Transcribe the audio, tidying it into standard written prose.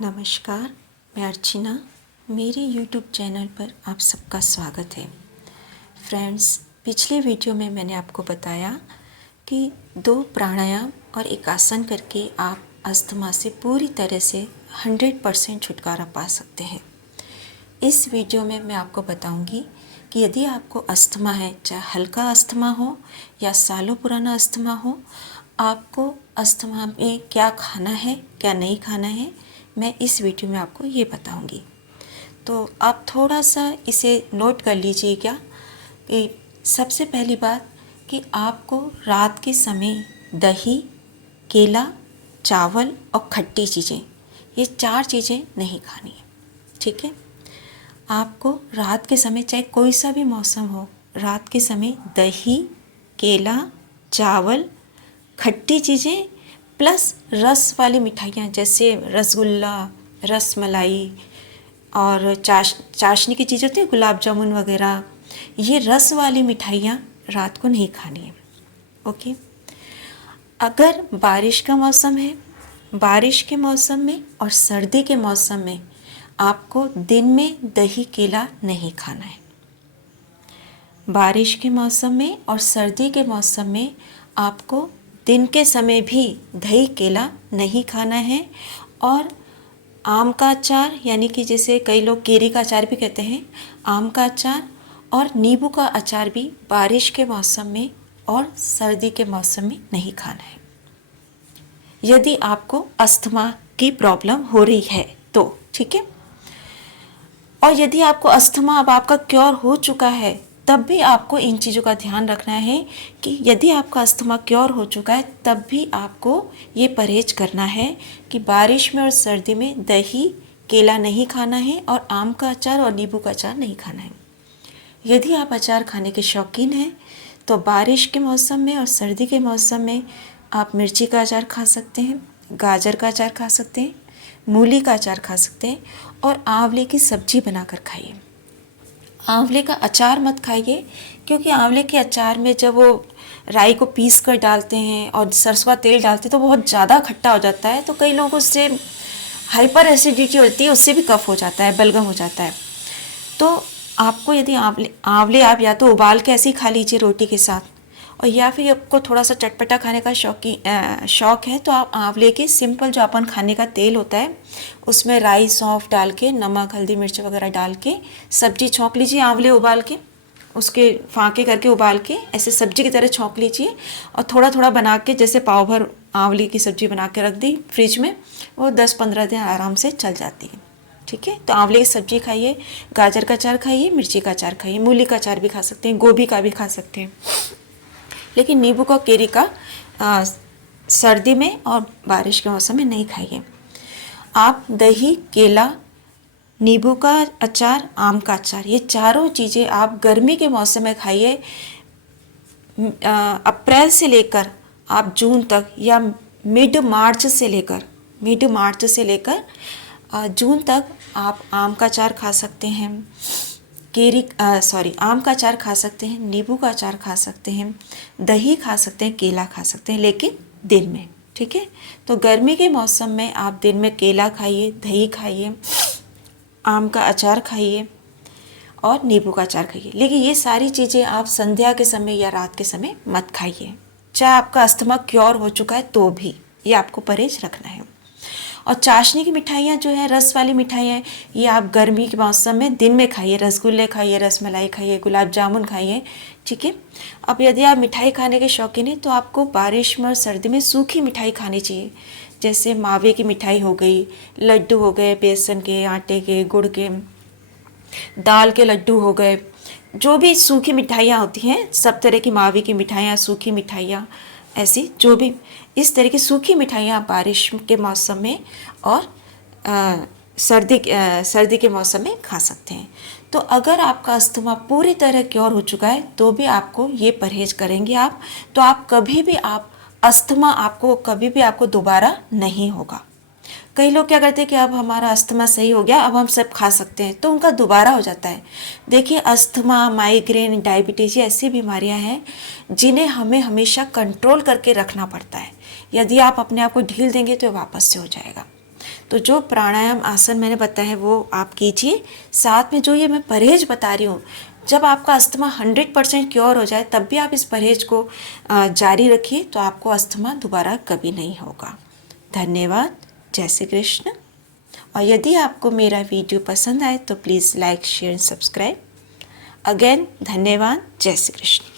नमस्कार, मैं अर्चना। मेरे YouTube चैनल पर आप सबका स्वागत है। फ्रेंड्स, पिछले वीडियो में मैंने आपको बताया कि 2 प्राणायाम और एक आसन करके आप अस्थमा से पूरी तरह से 100% छुटकारा पा सकते हैं। इस वीडियो में मैं आपको बताऊंगी कि यदि आपको अस्थमा है, चाहे हल्का अस्थमा हो या सालों पुराना अस्थमा हो, आपको अस्थमा में क्या खाना है, क्या नहीं खाना है, मैं इस वीडियो में आपको ये बताऊंगी। तो आप थोड़ा सा इसे नोट कर लीजिएगा कि सबसे पहली बात कि आपको रात के समय दही, केला, चावल और खट्टी चीज़ें, ये 4 चीज़ें नहीं खानी है। ठीक है, आपको रात के समय चाहे कोई सा भी मौसम हो, रात के समय दही, केला, चावल, खट्टी चीज़ें प्लस रस वाली मिठाइयाँ जैसे रसगुल्ला, रसमलाई और चाशनी की चीज़ें होती है, गुलाब जामुन वगैरह, ये रस वाली मिठाइयाँ रात को नहीं खानी है। ओके। अगर बारिश का मौसम है, बारिश के मौसम में और सर्दी के मौसम में आपको दिन में दही केला नहीं खाना है। बारिश के मौसम में और सर्दी के मौसम में आपको दिन के समय भी दही केला नहीं खाना है। और आम का अचार, यानी कि जैसे कई लोग केरी का अचार भी कहते हैं, आम का अचार और नींबू का अचार भी बारिश के मौसम में और सर्दी के मौसम में नहीं खाना है। यदि आपको अस्थमा की प्रॉब्लम हो रही है तो ठीक है। और यदि आपको अस्थमा अब आपका क्योर हो चुका है, तब भी आपको इन चीज़ों का ध्यान रखना है कि यदि आपका अस्थमा क्योर हो चुका है तब भी आपको ये परहेज करना है कि बारिश में और सर्दी में दही केला नहीं खाना है और आम का अचार और नींबू का अचार नहीं खाना है। यदि आप अचार खाने के शौकीन हैं तो बारिश के मौसम में और सर्दी के मौसम में आप मिर्ची का अचार खा सकते हैं, गाजर का अचार खा सकते हैं, मूली का अचार खा सकते हैं और आंवले की सब्जी बनाकर खाइए। आंवले का अचार मत खाइए, क्योंकि आंवले के अचार में जब वो राई को पीस कर डालते हैं और सरसों का तेल डालते हैं तो बहुत ज़्यादा खट्टा हो जाता है। तो कई लोगों से हाइपर एसिडिटी होती है, उससे भी कफ हो जाता है, बलगम हो जाता है। तो आपको यदि आंवले आप या तो उबाल के ऐसे ही खा लीजिए रोटी के साथ, और या फिर आपको थोड़ा सा चटपटा खाने का शौक है तो आप आंवले के सिंपल जो अपन खाने का तेल होता है उसमें राई सौंफ डाल के, नमक हल्दी मिर्च वगैरह डाल के सब्जी छौंक लीजिए। आंवले उबाल के उसके फाँके करके उबाल के ऐसे सब्जी की तरह छौंक लीजिए और थोड़ा थोड़ा बना के जैसे पाव भर आंवले की सब्जी बना के रख दी फ्रिज में, वो 10-15 दिन आराम से चल जाती है। ठीक है, तो आंवले की सब्जी खाइए, गाजर का अचार खाइए, मिर्ची का अचार खाइए, मूली का अचार भी खा सकते हैं, गोभी का भी खा सकते हैं। लेकिन नींबू का केरी का सर्दी में और बारिश के मौसम में नहीं खाइए। आप दही केला, नींबू का अचार, आम का अचार, ये चारों चीज़ें आप गर्मी के मौसम में खाइए। अप्रैल से लेकर आप जून तक या मिड मार्च से लेकर जून तक आप आम का अचार खा सकते हैं, आम का अचार खा सकते हैं, नींबू का अचार खा सकते हैं, दही खा सकते हैं, केला खा सकते हैं, लेकिन दिन में। ठीक है, तो गर्मी के मौसम में आप दिन में केला खाइए, दही खाइए, आम का अचार खाइए और नींबू का अचार खाइए। लेकिन ये सारी चीज़ें आप संध्या के समय या रात के समय मत खाइए, चाहे आपका अस्थमा क्योर हो चुका है तो भी ये आपको परहेज रखना है। और चाशनी की मिठाइयाँ जो है, रस वाली मिठाइयाँ, ये आप गर्मी के मौसम में दिन में खाइए, रसगुल्ले खाइए, रसमलाई खाइए, गुलाब जामुन खाइए। ठीक है। अब यदि आप मिठाई खाने के शौकीन हैं तो आपको बारिश में और सर्दी में सूखी मिठाई खानी चाहिए, जैसे मावे की मिठाई हो गई, लड्डू हो गए बेसन के, आटे के, गुड़ के, दाल के लड्डू हो गए, जो भी सूखी मिठाइयाँ होती हैं, सब तरह की मावे की मिठाइयाँ, सूखी मिठाइयाँ, ऐसी जो भी इस तरह की सूखी मिठाइयाँ बारिश के मौसम में और सर्दी के मौसम में खा सकते हैं। तो अगर आपका अस्थमा पूरी तरह क्योर हो चुका है तो भी आपको ये परहेज करेंगे आप, तो आप कभी भी आपको दोबारा नहीं होगा। कई लोग क्या करते हैं कि अब हमारा अस्थमा सही हो गया, अब हम सब खा सकते हैं, तो उनका दोबारा हो जाता है। देखिए, अस्थमा, माइग्रेन, डायबिटीज ऐसी बीमारियां हैं जिन्हें हमें हमेशा कंट्रोल करके रखना पड़ता है। यदि आप अपने आप को ढील देंगे तो वापस से हो जाएगा। तो जो प्राणायाम आसन मैंने बताया है वो आप कीजिए। साथ में जो ये मैं परहेज बता रही हूँ, जब आपका अस्थमा 100% क्योर हो जाए तब भी आप इस परहेज को जारी रखिए, तो आपको अस्थमा दोबारा कभी नहीं होगा। धन्यवाद। जय श्री कृष्ण। और यदि आपको मेरा वीडियो पसंद आए तो please like, share and subscribe. Again धन्यवाद। जय श्री कृष्ण।